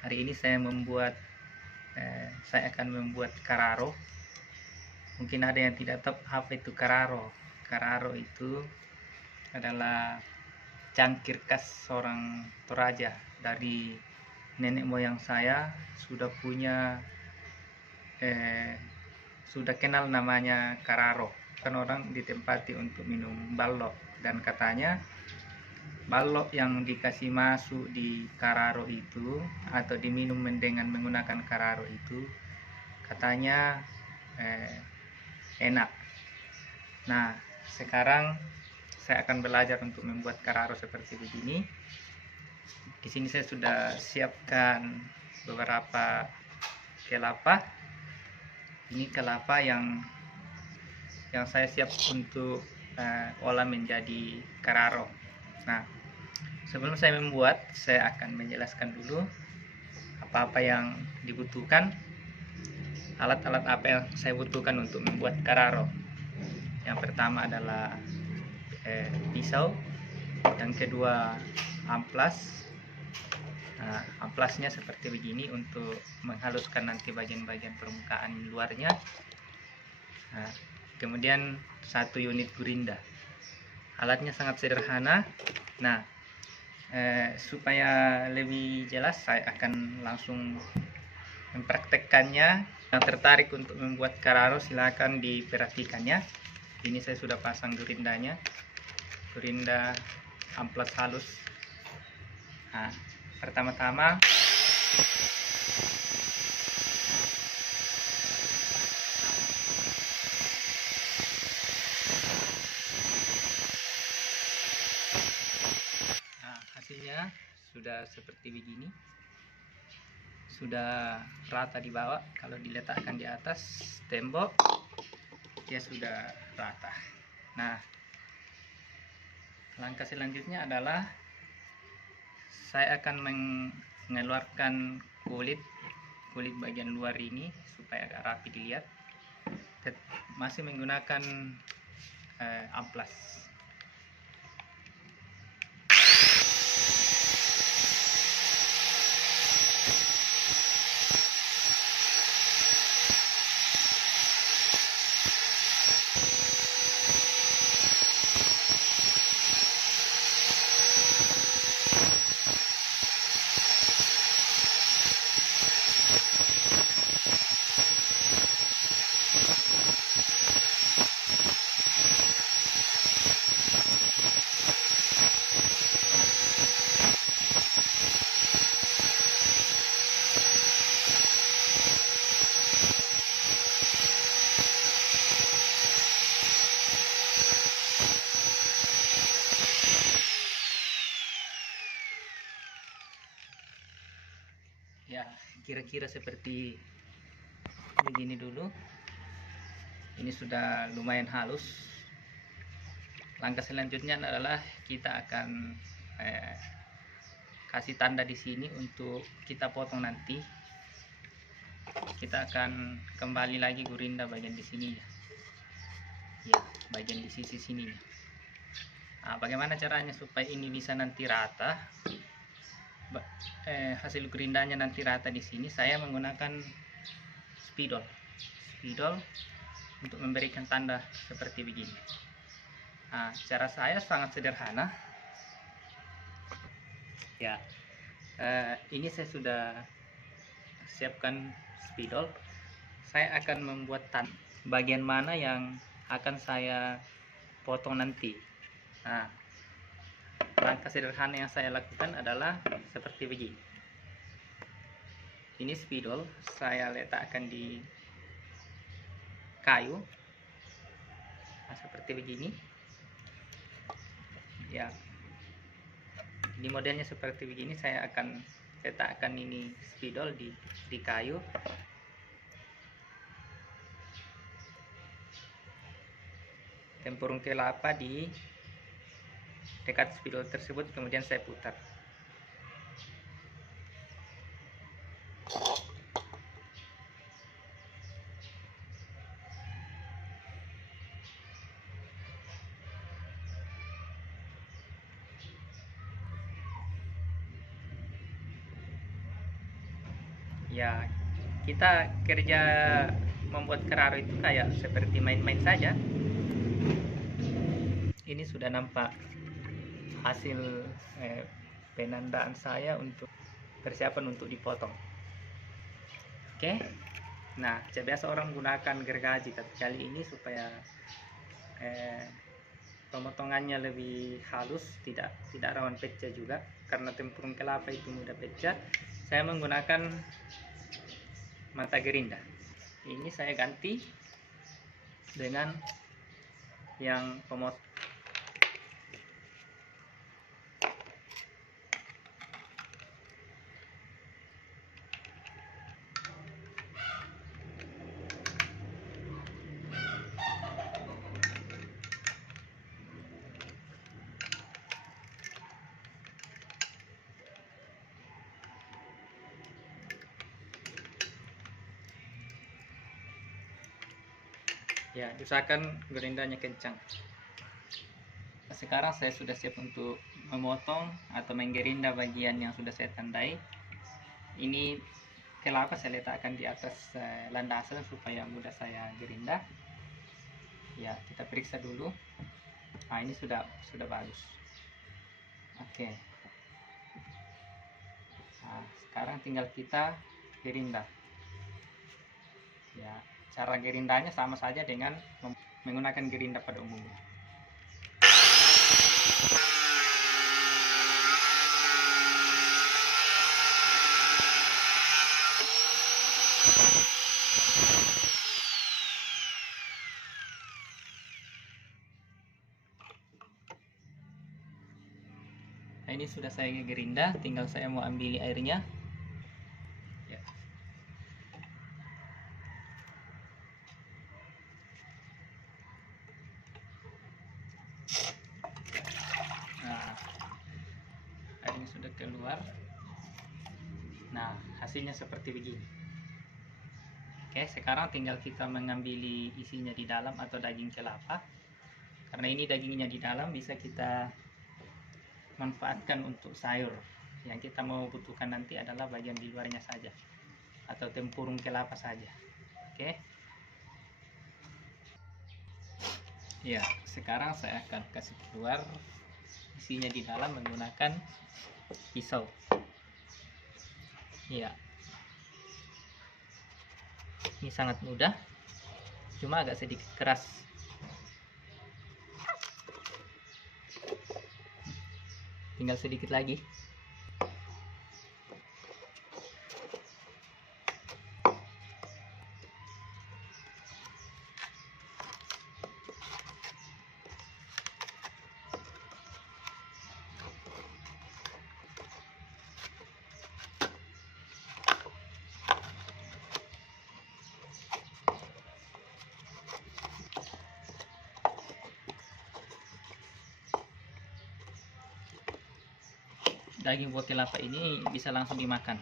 Hari ini saya akan membuat kararo. Mungkin ada yang tidak tahu apa itu kararo. Kararo itu adalah cangkir khas seorang Toraja. Dari nenek moyang saya sudah sudah kenal namanya kararo. Kan orang ditempati untuk minum balok, dan katanya balok yang dikasih masuk di kararo itu atau diminum dengan menggunakan kararo itu katanya enak. Nah, sekarang saya akan belajar untuk membuat kararo seperti begini. Di sini saya sudah siapkan beberapa kelapa. Ini kelapa yang saya siap untuk olah menjadi kararo. Nah, sebelum saya membuat, saya akan menjelaskan dulu apa-apa yang dibutuhkan, alat-alat apa yang saya butuhkan untuk membuat kararo. Yang pertama adalah pisau, yang kedua amplas. Nah, amplasnya seperti begini untuk menghaluskan nanti bagian-bagian permukaan luarnya. Nah, kemudian 1 unit gurinda. Alatnya sangat sederhana. Nah, supaya lebih jelas saya akan langsung mempraktekkannya. Yang tertarik untuk membuat kararo silakan diperhatikannya. Ini saya sudah pasang gurindanya, gurinda amplas halus. Nah, pertama-tama hasilnya sudah seperti begini, sudah rata di bawah. Kalau diletakkan di atas tembok dia sudah rata. Nah, langkah selanjutnya adalah saya akan mengeluarkan kulit bagian luar ini supaya agak rapi dilihat. Masih menggunakan amplas. Ya, kira-kira seperti begini dulu. Ini sudah lumayan halus. Langkah selanjutnya adalah kita akan kasih tanda di sini untuk kita potong nanti. Kita akan kembali lagi gurinda bagian di sini ya, bagian di sisi sini. Nah, bagaimana caranya supaya ini bisa nanti rata? Hasil gerindanya nanti rata di sini. Saya menggunakan spidol untuk memberikan tanda seperti begini. Nah, cara saya sangat sederhana ya. Ini saya sudah siapkan spidol. Saya akan membuat bagian mana yang akan saya potong nanti. Nah, langkah sederhana yang saya lakukan adalah seperti begini. Ini spidol saya letakkan di kayu. Nah, seperti begini ya. Ini modelnya seperti begini. Saya akan letakkan ini spidol di kayu. Tempurung kelapa di dekat spidol tersebut, kemudian saya putar. Ya, kita kerja membuat kerara itu kayak seperti main-main saja. Ini sudah nampak hasil penandaan saya untuk persiapan untuk dipotong. Oke. Nah, biasa orang gunakan gergaji, tapi kali ini supaya pemotongannya lebih halus, tidak rawan pecah juga, karena tempurung kelapa itu mudah pecah. Saya menggunakan mata gerinda. Ini saya ganti dengan yang pemotong. Ya, usahakan gerindanya kencang. Sekarang saya sudah siap untuk memotong atau menggerinda bagian yang sudah saya tandai. Ini kelapa saya letakkan di atas landasan supaya mudah saya gerinda. Ya, kita periksa dulu. Nah, ini sudah bagus. Oke. Nah, sekarang tinggal kita gerinda. Ya, cara gerindanya sama saja dengan menggunakan gerinda pada umumnya. Nah, ini sudah saya gerinda, tinggal saya mau ambil airnya. Ya. Nah, airnya sudah keluar. Nah, hasilnya seperti begini. Oke, sekarang tinggal kita mengambil isinya di dalam atau daging kelapa. Karena ini dagingnya di dalam, bisa kita manfaatkan untuk sayur. Yang kita mau butuhkan nanti adalah bagian di luarnya saja, atau tempurung kelapa saja. Oke. Ya, sekarang saya akan kasih keluar isinya di dalam menggunakan pisau. Ya, ini sangat mudah, cuma agak sedikit keras. Tinggal sedikit lagi. Daging buah kelapa ini bisa langsung dimakan.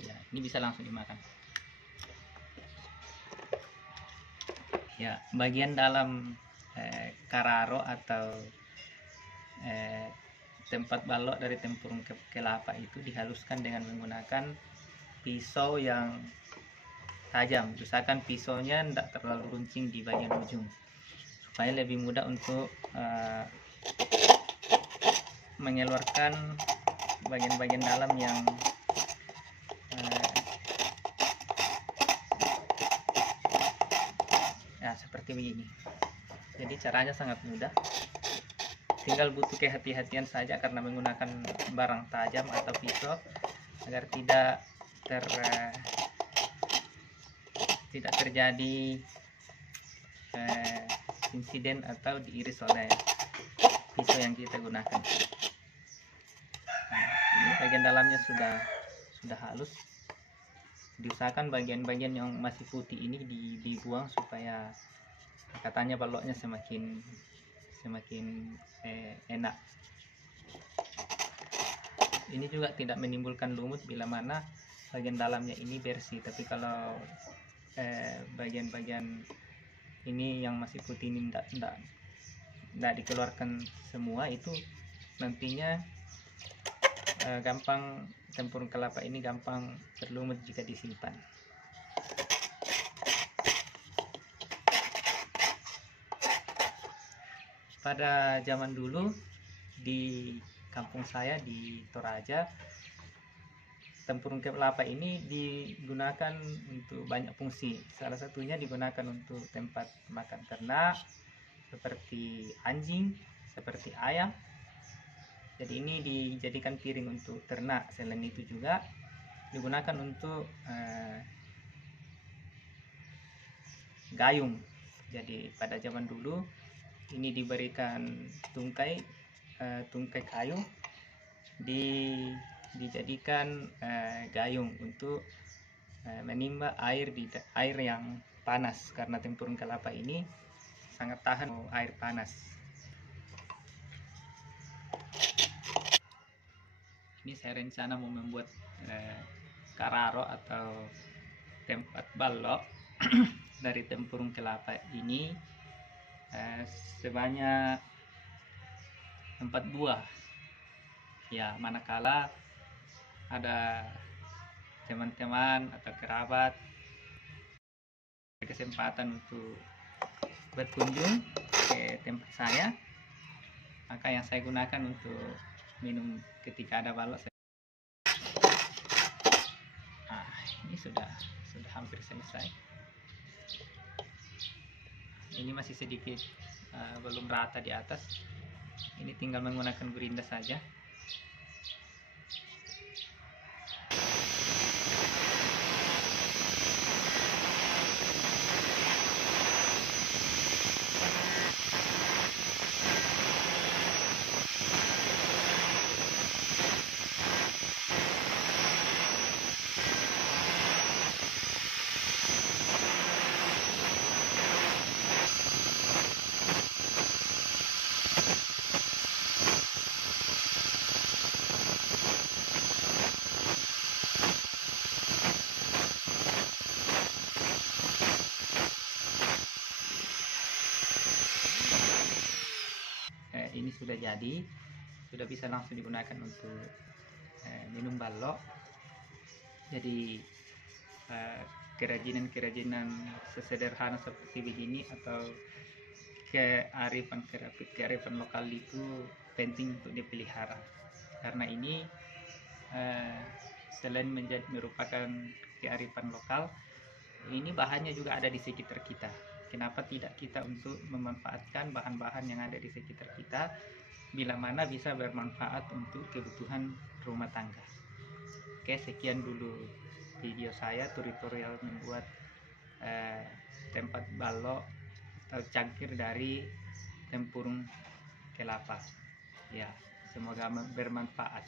Ya, ini bisa langsung dimakan. Ya, bagian dalam kararo atau tempat balok dari tempurung kelapa itu dihaluskan dengan menggunakan pisau yang tajam. Usahakan pisaunya tidak terlalu runcing di bagian ujung, supaya lebih mudah untuk mengeluarkan bagian-bagian dalam yang ya seperti begini. Jadi caranya sangat mudah, tinggal butuh kehati-hatian saja karena menggunakan barang tajam atau pisau, agar tidak terjadi insiden atau diiris oleh pisau yang kita gunakan. Nah, ini bagian dalamnya sudah halus. Diusahakan bagian-bagian yang masih putih ini dibuang supaya katanya baloknya semakin enak. Ini juga tidak menimbulkan lumut bila mana bagian dalamnya ini bersih, tapi kalau bagian-bagian ini yang masih putih ini tidak dikeluarkan semua, itu nantinya gampang, tempurung kelapa ini gampang berlumut jika disimpan. Pada zaman dulu di kampung saya di Toraja, tempurung kelapa ini digunakan untuk banyak fungsi. Salah satunya digunakan untuk tempat makan ternak seperti anjing, seperti ayam. Jadi ini dijadikan piring untuk ternak. Selain itu juga digunakan untuk gayung. Jadi pada zaman dulu ini diberikan tungkai kayu, dijadikan gayung untuk menimba air air yang panas, karena tempurung kelapa ini sangat tahan air panas. Ini saya rencana mau membuat kararo atau tempat balok dari tempurung kelapa ini sebanyak 4 buah. Ya, manakala ada teman-teman atau kerabat berkesempatan untuk berkunjung ke tempat saya, maka yang saya gunakan untuk minum ketika ada balok. Nah, ini sudah hampir selesai. Ini masih sedikit belum rata di atas. Ini tinggal menggunakan gerinda saja. Ini sudah jadi, sudah bisa langsung digunakan untuk minum balok. Jadi kerajinan sesederhana seperti begini atau kearifan lokal itu penting untuk dipelihara, karena ini selain merupakan kearifan lokal, ini bahannya juga ada di sekitar kita. Kenapa tidak kita untuk memanfaatkan bahan-bahan yang ada di sekitar kita, bila mana bisa bermanfaat untuk kebutuhan rumah tangga. Oke, sekian dulu video saya tutorial membuat tempat balok atau cangkir dari tempurung kelapa. Ya, semoga bermanfaat.